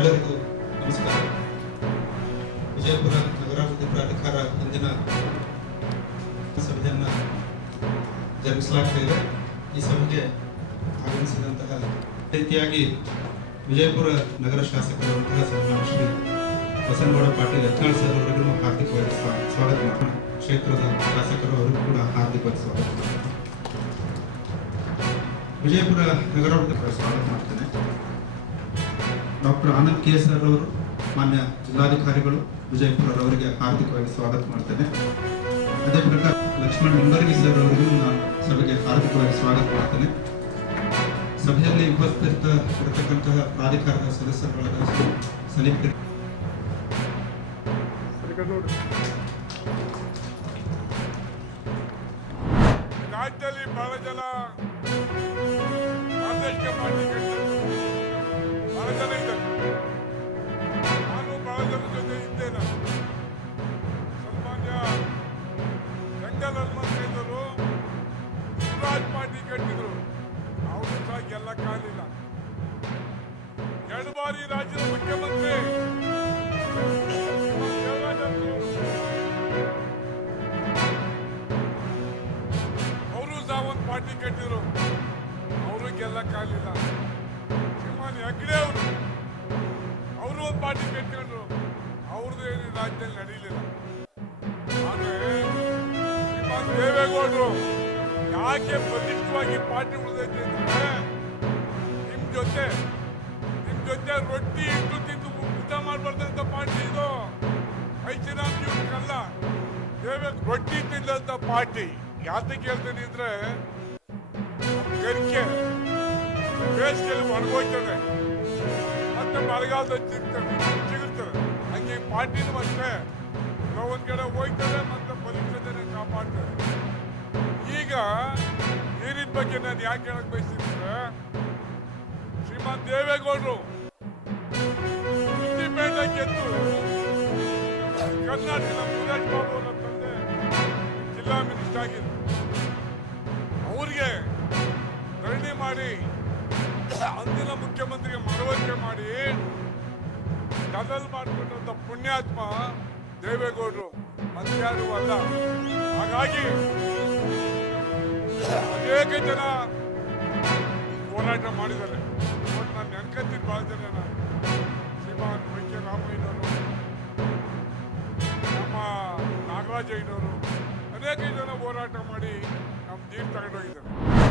ತಮ್ಮೆಲ್ಲರಿಗೂ ನಮಸ್ಕಾರ. ವಿಜಯಪುರ ನಗರಾಭಿವೃದ್ಧಿ ಪ್ರಾಧಿಕಾರ ಇಂದಿನ ಸಭೆಯನ್ನು ಜರುಗಿಸಲಾಗ್ತಿದೆ. ಈ ಸಭೆಗೆ ಆಗಮಿಸಿದಂತಹ ರೀತಿಯಾಗಿ ವಿಜಯಪುರ ನಗರ ಶಾಸಕರಾದಂತಹ ಸನ್ಮಾನ್ಯ ಶ್ರೀ ಬಸನಗೌಡ ಪಾಟೀಲ್ ಯತ್ನಾಳ್ ಸರ್ ಅವರಿಗೂ ಹಾರ್ದಿಕವಾಗಿ ಸ್ವಾಗತ ಮಾಡೋಣ. ಕ್ಷೇತ್ರದ ಶಾಸಕರು ಅವರಿಗೂ ಕೂಡ ಹಾರ್ದಿಕವಾಗಿ ಸ್ವಾಗತ ಮಾಡೋಣ. ವಿಜಯಪುರ ನಗರಾಭಿವೃದ್ಧಿ ಸ್ವಾಗತ ಮಾಡ್ತೇನೆ. ಡಾಕ್ಟರ್ ಆನಂದ್ ಕೆ ಸರ್ ಅವರು, ಮಾನ್ಯ ಜಿಲ್ಲಾಧಿಕಾರಿಗಳು ವಿಜಯಪುರರವರಿಗೆ ಹಾರ್ದಿಕವಾಗಿ ಸ್ವಾಗತ ಮಾಡ್ತೇನೆ. ಅದೇ ಪ್ರಕಾರ ಲಕ್ಷ್ಮಣ್ ನಿಂಬರ್ಗಿ ಸರ್ ಅವರಿಗೂ ನಾನು ಸಭೆಗೆ ಹಾರ್ದಿಕವಾಗಿ ಸ್ವಾಗತ ಮಾಡ್ತೇನೆ. ಸಭೆಯಲ್ಲಿ ಉಪಸ್ಥಿತರಿರತಕ್ಕಂತಹ ಪ್ರಾಧಿಕಾರದ ಸದಸ್ಯರುಗಳಾದ ಸಲೀಪ್ ರಾಜ್ಯದಲ್ಲಿ ಬಹಳ ಜನ ಪ್ರಾದೇಶಿಕ ಪಾರ್ಟಿ ಬಹಳ ಜನ ಇದ್ದಾರೆ. ನಾನು ಬಹಳ ಜನ ಜೊತೆ ಇದ್ದೇನೆ. ಸನ್ಮಾನ್ಯ ಗಂಗಲ್ ಹನುಮಂತಯ್ಯನವರು ಶಿವರಾಜ್ ಪಾರ್ಟಿ ಕಟ್ಟಿದ್ರು. ಅವರು ಸಹ ಗೆಲ್ಲಕ್ಕಾಗಲಿಲ್ಲ. 2 ಬಾರಿ ರಾಜ್ಯದ ಮುಖ್ಯಮಂತ್ರಿ ಅವರು ಸಹ ಒಂದು ಪಾರ್ಟಿ ಕಟ್ಟಿದ್ರು. ಅವರು ಗೆಲ್ಲಕ್ಕಾಗಲಿಲ್ಲ. ಶ್ರೀಮಾನ್ ಹೆಗ್ಡೆ ಅವರು ಒಂದು ಪಾರ್ಟಿ ಕಟ್ಟಿಕೊಂಡ್ರು. ಅವ್ರದ್ದು ಏನು ರಾಜ್ಯದಲ್ಲಿ ನಡೀಲಿಲ್ಲ. ಆದ್ರೆ ಶ್ರೀಮಾನ್ ದೇವೇಗೌಡರು ಯಾಕೆ ಬಲಿಷ್ಠವಾಗಿ ಪಾರ್ಟಿ ಉಳಿದೈತೆ ಅಂದ್ರೆ, ನಿಮ್ ಜೊತೆ ರೊಟ್ಟಿ ಇಟ್ಟು ತಿಂದು ಊಟ ಮಾಡಬಾರ್ದಂತ ಪಾರ್ಟಿ ಇದು. ಐಚಿರಾಮ್ ಜೀವನಕ್ಕಲ್ಲ, ರೊಟ್ಟಿ ತಿನ್ನಂತ ಪಾರ್ಟಿ. ಯಾತಕ್ಕೆ ಹೇಳ್ತೇನೆ ಇದ್ರೆ, ಗರಿಕೆ ಬೇಸಿಗೆಯಲ್ಲಿ ಒಣಗೋಯ್ತದೆ, ಮತ್ತೆ ಮಳೆಗಾಲದಲ್ಲಿ ಸಿಗುತ್ತದೆ. ಹಂಗೆ ಪಾರ್ಟಿನೂ ಅಷ್ಟೇ, ಒಂದ್ ಕಡೆ ಹೋಯ್ತದೆ ಮತ್ತೆ ಬಲಿಷ್ಠತೆ ಕಾಪಾಡ್ತದೆ. ಈಗ ನೀರಿನ ಬಗ್ಗೆ ನಾನು ಯಾಕೆ ಹೇಳಕ್ ಬಯಸ್ತಿದ್ರೆ, ಶ್ರೀಮಾನ್ ದೇವೇಗೌಡರು ಇಂಡಿಪೆಂಡೆಂಟ್ ಗೆದ್ದು ಕರ್ನಾಟಕದ ಸುರೇಶ್ ಬಾಬು ಅವರ ತಂದೆ ಜಿಲ್ಲಾ ಮಿನಿಸ್ಟರ್ ಆಗಿದ್ರು. ಅವ್ರಿಗೆ ಧರಣಿ ಮಾಡಿ ಅಂದಿನ ಮುಖ್ಯಮಂತ್ರಿಗೆ ಮನವರಿಕೆ ಮಾಡಿ ಡಬಲ್ ಮಾಡಿಕೊಂಡಂತ ಪುಣ್ಯಾತ್ಮ ದೇವೇಗೌಡರು, ಮತ್ತಾರು ಅಲ್ಲ. ಹಾಗಾಗಿ ಅನೇಕ ಜನ ಹೋರಾಟ ಮಾಡಿದ್ದಾರೆ. ನಾನು ನೆನ್ಕತ್ತೀನಿ ಬಹಳ ಜನ. ಶ್ರೀಮಾನ್ ವೆಂಕಟ ರಾಮಯ್ಯನವರು, ನಮ್ಮ ನಾಗರಾಜಯ್ಯನವರು, ಅನೇಕ ಜನ ಹೋರಾಟ ಮಾಡಿ ನಮ್ಮ ನೀರು ತಗೊಂಡೋಗಿದ್ದಾರೆ.